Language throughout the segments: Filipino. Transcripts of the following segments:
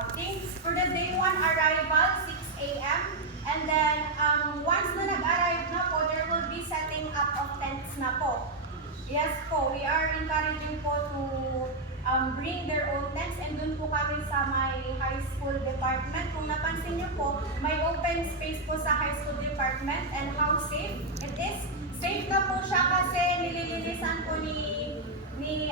scouting. For the day 1 arrival, 6 a.m. And then, once na nag-arrive na po, there will be setting up of tents na po. Yes po, we are encouraging po to bring their own tents, and dun po kami sa my high school department. Kung napansin niyo po, may open space po sa high school department, and how safe it is. Safe na po siya kasi nililinisan po ni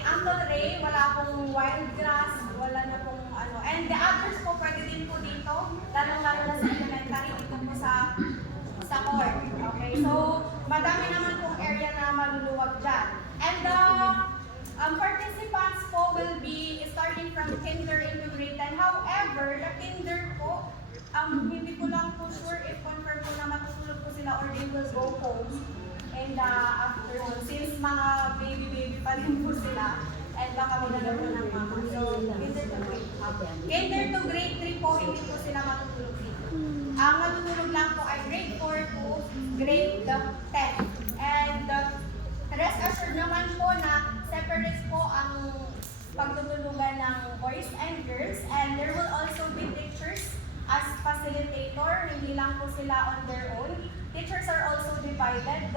Uncle Ray, wala pong wild grass, wala na pong ano. And the others po pwede din po dito, lalo-lalo na sa elementary, dito po sa court. Okay, so madami naman pong area na maluluwag dyan. And the participants po will be starting from kinder into grade 10. However, the kinder po, hindi ko lang po sure if confirm po na matutulog po sila or they will go home in the afternoon. Since mga baby pa rin po sila, and baka magdala po ng mama. So, kinder to grade 3 po, hindi po sila matutulog dito. Ang matutulog lang po ay grade 4 to grade 10. And rest assured naman po na separate po ang pagtutulugan ng boys and girls, and there will also be teachers as facilitator, hindi lang po sila on their own. Teachers are also divided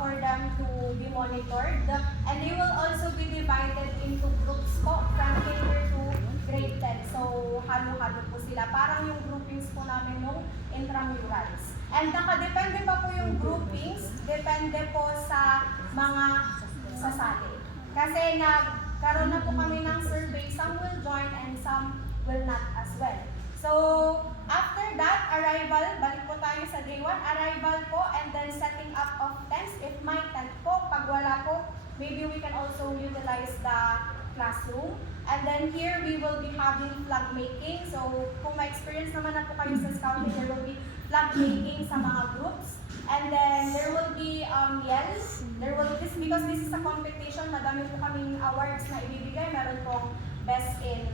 for them to be monitored, and they will also be divided into groups po from kinder to grade 10. So, halo-halo po sila. Parang yung groupings po namin yung intramurals. And nakadepende pa po yung groupings, depende po sa mga sasali. Kasi nagkaroon na po kami ng survey, some will join and some will not as well. So, after that, arrival, balik po tayo sa day 1, arrival po, and then setting up of tents. If may tent po, pag wala po, maybe we can also utilize the classroom. And then here, we will be having flag making. So, kung may experience naman na po kayo sa scouting, there will be flag making sa mga groups. And then, there will be yells. There will be, because this is a competition, madami po kaming awards na ibibigay. Meron pong best in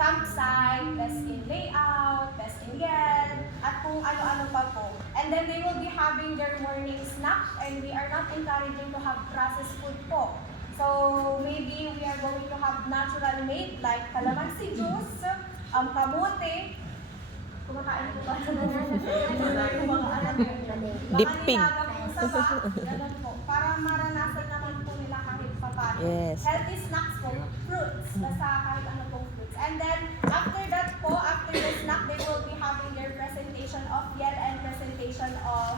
campsite, best in layout, best in yell, at kung ano-ano pa po. And then they will be having their morning snack, and we are not encouraging to have processed food po. So maybe we are going to have natural made like calamansi juice, kamote. Kumakain po ba? Yung mga alam yun. Dipping. Ganun po. Para maranasan naman po nila kahit paano. Yes. Healthy snacks po, fruits, basta kahit ano pong fruits. And then, after that po, after the snack, they will be having their presentation of yell and presentation of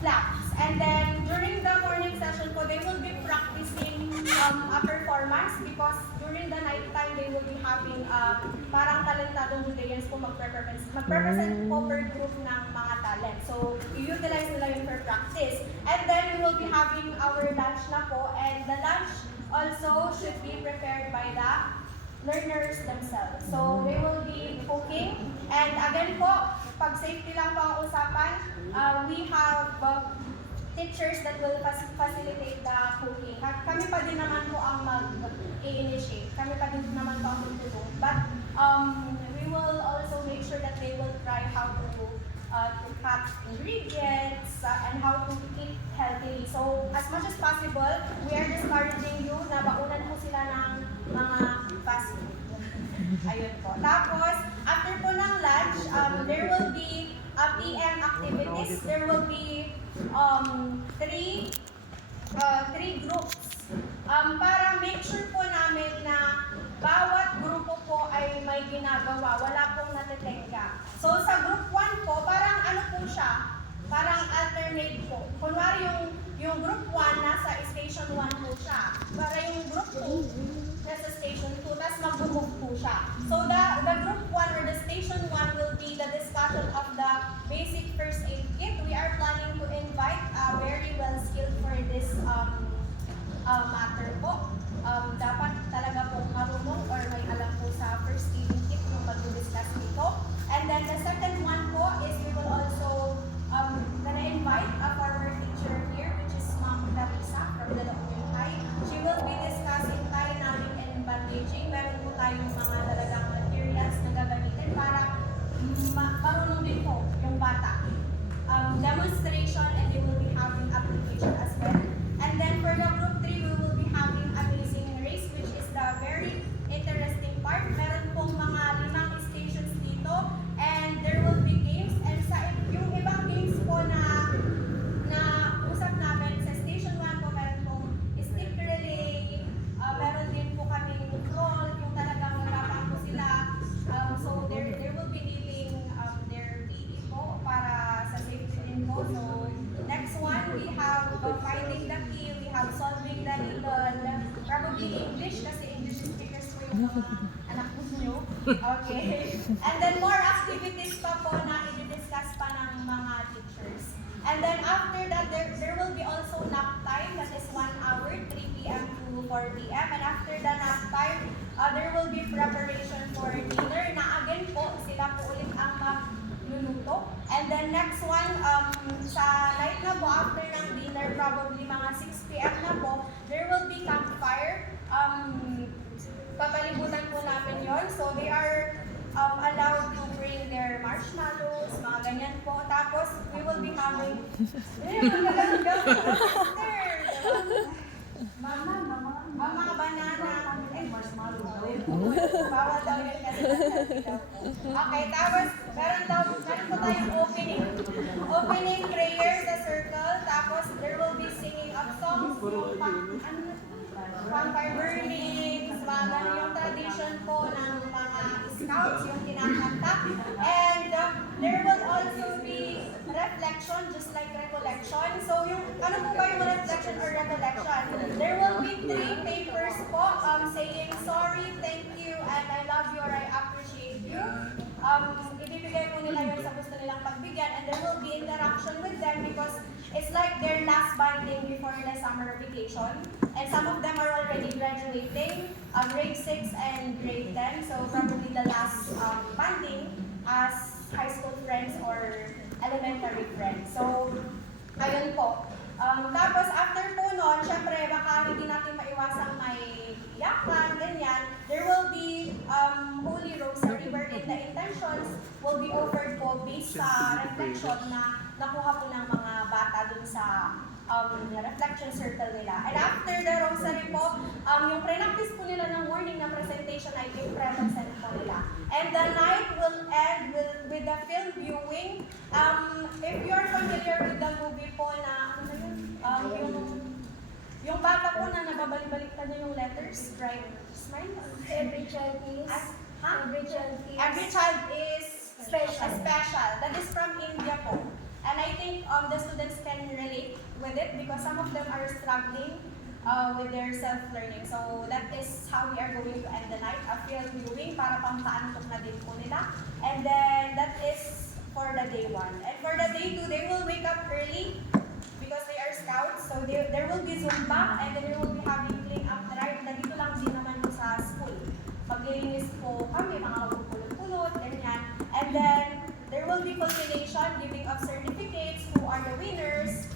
flags. And then, during the morning session po, they will be practicing a performance because during the night time, they will be having parang talentadong Judeans po magre-represent po per group ng mga talent. So, i-utilize nila yun for practice. And then, we will be having our lunch na po, and the lunch also should be prepared by the learners themselves. So, they will be cooking. And again po, pag safety lang po ang usapan, we have teachers that will facilitate the cooking. Kami pa din naman po ang mag-i-initiate. Kami pa din naman po ang tutulong. But we will also make sure that they will try how to cut ingredients and how to eat healthily. So, as much as possible, we are discouraging you na baunan po sila ng mga fast food. Ayun po. Tapos, after po ng lunch, there will be PM activities. There will be three groups. Para make sure po namin na bawat grupo po ay may ginagawa, wala pong natitenga. So sa group 1 po, parang ano po siya, parang alternate po. Kunwari yung group 1 nasa station 1 po siya, para yung group 2 nasa station 2, tapos mag-move po siya. So the group 1 or the station 1 will be the discussion of the basic first aid kit. We are planning to invite a very well skilled for this matter po. Dapat talaga po marunong or may alam po sa first aid kit yung mag-discuss dito. And then the second one po is we will also gonna invite a former teacher here, which is Ma'am Clarissa from the Union High. She will be discussing tie knotting and bandaging. Meron po tayong mga talagang materials na gagamitin para marunong din po yung bata. Demonstration, and they will be having application as well. And then for the group 3, we will be having Amazing Race, which is the very interesting part. Anak po niyo? Okay. And then more activities pa po na i-discuss pa ng mga teachers. And then after that, there will be also nap time. That is 1 hour, 3 p.m. to 4 p.m. And after the nap time, there will be preparation for dinner na again po, sila po ulit ang magluluto. And then next one, sa night na po, after ng dinner, probably mga 6 p.m. na po, there will be campfire. Papalibutan po namin yon. So they are allowed to bring their marshmallows, mga ganyan po. Tapos, we will be having... mga banana. Bawal daw yun kasi. Okay, tapos, meron po tayong opening. Opening prayer sa circle. Tapos, there will be singing of songs. Campfire burning, mga ganun yung tradition po ng mga scouts, yung kinakanta. And there will also be reflection, just like recollection. So yung, ano po ba yung reflection or recollection? There will be 3 papers po saying, sorry, thank you, and I love you or I appreciate you. Ibibigay po nila yun sa gusto nilang pagbigyan, and there will be interaction with them because it's like their last bonding before the summer vacation. And some of them are already graduating, grade 6 and grade 10. So probably the last bonding as high school friends or elementary friends. So, ayun po. Tapos after po nun, syempre baka hindi natin maiwasang may iyakan, ganyan. There will be Holy Rosary wherein the intentions will be offered po based sa reflection na nakuha po ng mga bata dun sa reflection circle nila. And after the rosary po, yung pre-practice po nila ng morning na presentation ay i-present po nila. And the night will end with the film viewing. If you're familiar with the movie po na, ano na yun? Yung bata po na nababalik-baliktad niya yung letters, right? Smile? Every child is Every child is special. That is from India po. And I think the students can relate with it because some of them are struggling with their self-learning. So that is how we are going to end the night, a film viewing para pampaantok na din po nila. And then that is for the day 1. And for the day 2, they will wake up early because they are scouts. So there will be Zumba and then they will be having clean up drive. Nandito lang din naman sa school. Paglilinis po kami, mga pupulot-pulot, ganyan. And then there will be culmination, giving of certificates, who are the winners,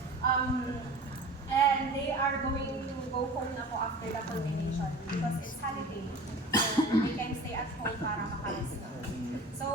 and they are going to go home na po after the culmination because it's holiday. So they can stay at home para makarest.